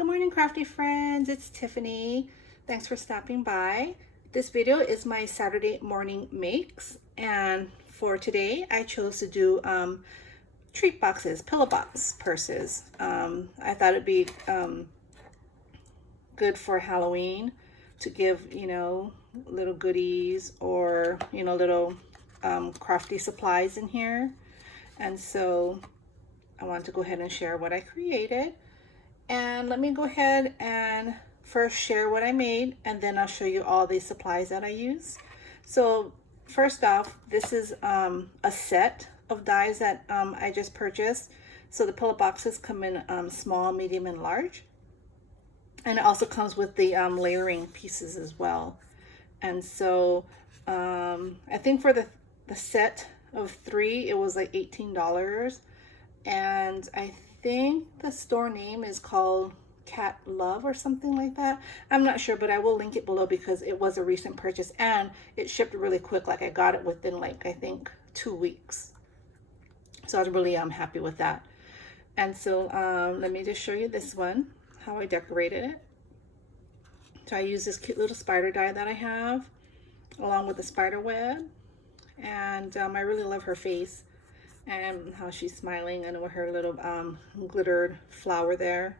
Good morning, crafty friends. It's Tiffany. Thanks for stopping by. This video is my Saturday morning makes, and for today I chose to do treat boxes, pillow box purses. I thought it'd be good for Halloween to give, little goodies or, little crafty supplies in here. And so I want to go ahead and share what I created. And let me go ahead and first share what I made, and then I'll show you all the supplies that I use. So first off, this is a set of dies that I just purchased. So the pillow boxes come in small, medium, and large. And it also comes with the layering pieces as well. And so I think for the set of 3, it was like $18. And I think the store name is called Cat Love or something like that. I'm not sure, but I will link it below because it was a recent purchase and it shipped really quick. Like I got it within like, I think 2 weeks. So I was really happy with that. And so let me just show you this one, how I decorated it. So I use this cute little spider die that I have along with the spider web. And I really love her face and how she's smiling and with her little glittered flower there.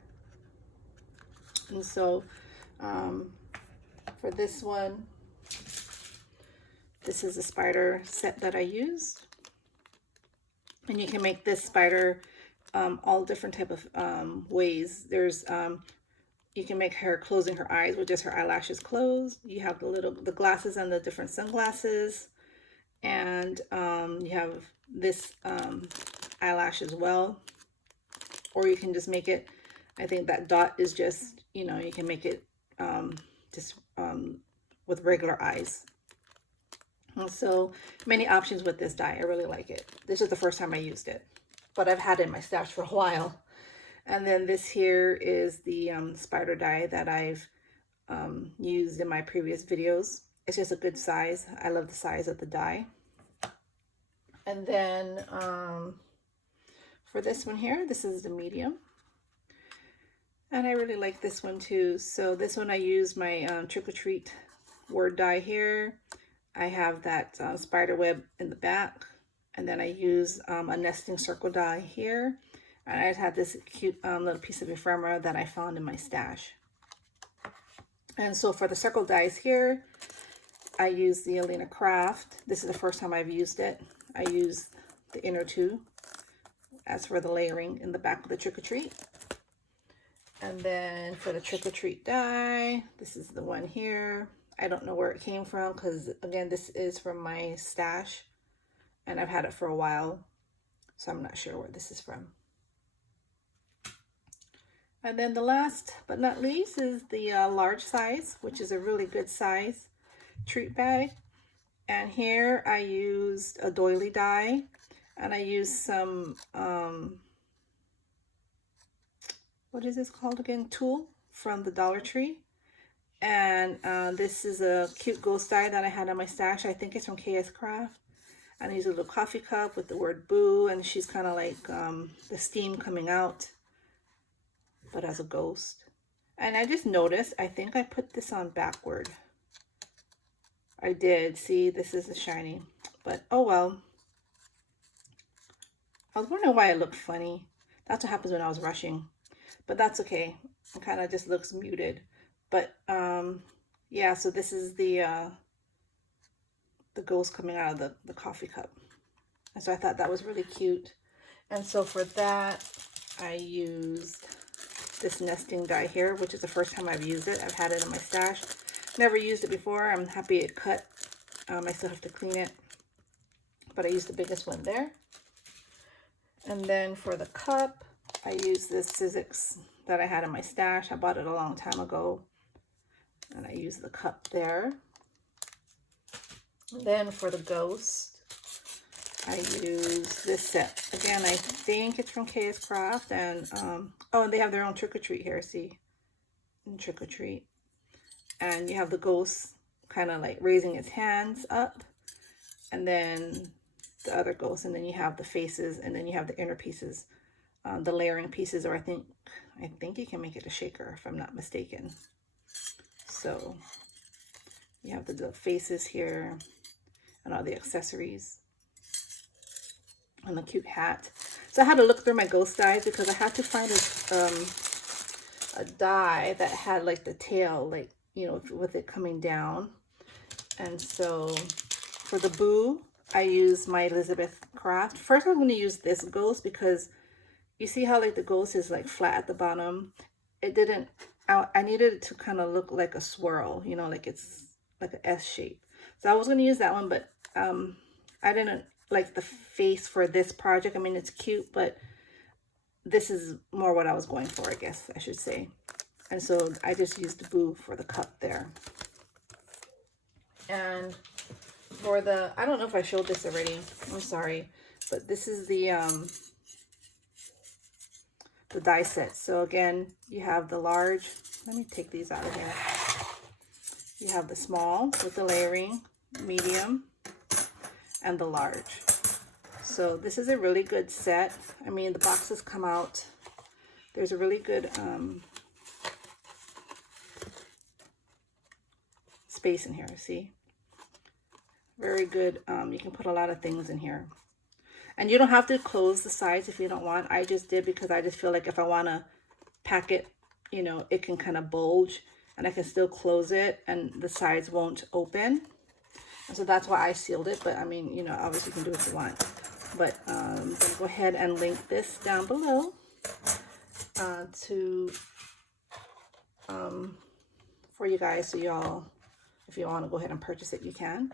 And so for this one, this is the spider set that I used. And you can make this spider all different type of ways. There's you can make her closing her eyes with just her eyelashes closed. You have the glasses and the different sunglasses, and you have this eyelash as well, or you can just make it, I think that dot is just, you can make it just with regular eyes. And so many options with this die. I really like it. This is the first time I used it, but I've had it in my stash for a while. And then this here is the spider die that I've used in my previous videos. It's just a good size. I love the size of the die. And then for this one here, this is the medium. And I really like this one too. So this one I use my trick or treat word die here. I have that spider web in the back. And then I use a nesting circle die here. And I just had this cute little piece of ephemera that I found in my stash. And so for the circle dies here, I use the Aloha Craft. This is the first time I've used it. I use the inner two as for the layering in the back of the trick-or-treat. And then for the trick-or-treat die, this is the one here. I don't know where it came from because, again, this is from my stash. And I've had it for a while, so I'm not sure where this is from. And then the last but not least is the large size, which is a really good size treat bag. And here I used a doily die, and I used some, what is this called again? Tulle from the Dollar Tree. And this is a cute ghost die that I had on my stash. I think it's from KS Craft. And I used a little coffee cup with the word boo, and she's kind of like the steam coming out, but as a ghost. And I just noticed, I think I put this on backward. I did. See, this is shiny, but oh well. I was wondering why it looked funny. That's what happens when I was rushing, but that's okay. It kind of just looks muted. But yeah, so this is the ghost coming out of the coffee cup. And so I thought that was really cute. And so for that, I used this nesting die here, which is the first time I've used it. I've had it in my stash. Never used it before. I'm happy it cut. I still have to clean it, but I used the biggest one there. And then for the cup, I used this Sizzix that I had in my stash. I bought it a long time ago, and I used the cup there. And then for the ghost, I used this set. Again, I think it's from KS Craft, and oh, and they have their own trick-or-treat here, see? In trick-or-treat. And you have the ghost kind of like raising its hands up, and then the other ghost, and then you have the faces, and then you have the inner pieces the layering pieces, or I think you can make it a shaker if I'm not mistaken. So you have the faces here and all the accessories and the cute hat. So I had to look through my ghost dies because I had to find a die that had like the tail, like, you know, with it coming down. And so for the boo, I use my Elizabeth Craft. First, I'm going to use this ghost because you see how like the ghost is like flat at the bottom. It didn't, I needed it to kind of look like a swirl, you know, like it's like an S shape. So I was going to use that one, but I didn't like the face for this project. I mean, it's cute, but this is more what I was going for, I guess I should say. And so I just used the boo for the cup there. And for the, I don't know if I showed this already, I'm sorry, but this is the die set. So again, you have the large, let me take these out of here. You have the small with the layering, medium, and the large. So this is a really good set. I mean, the boxes come out, there's a really good space in here, see? Very good. You can put a lot of things in here. And you don't have to close the sides if you don't want. I just did because I just feel like if I want to pack it, you know, it can kind of bulge and I can still close it and the sides won't open. And so that's why I sealed it. But I mean, you know, obviously you can do what you want. But I'm going to go ahead and link this down below for you guys, so y'all, if you want to go ahead and purchase it, you can.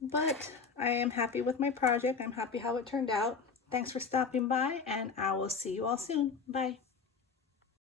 But I am happy with my project. I'm happy how it turned out. Thanks for stopping by, and I will see you all soon. Bye.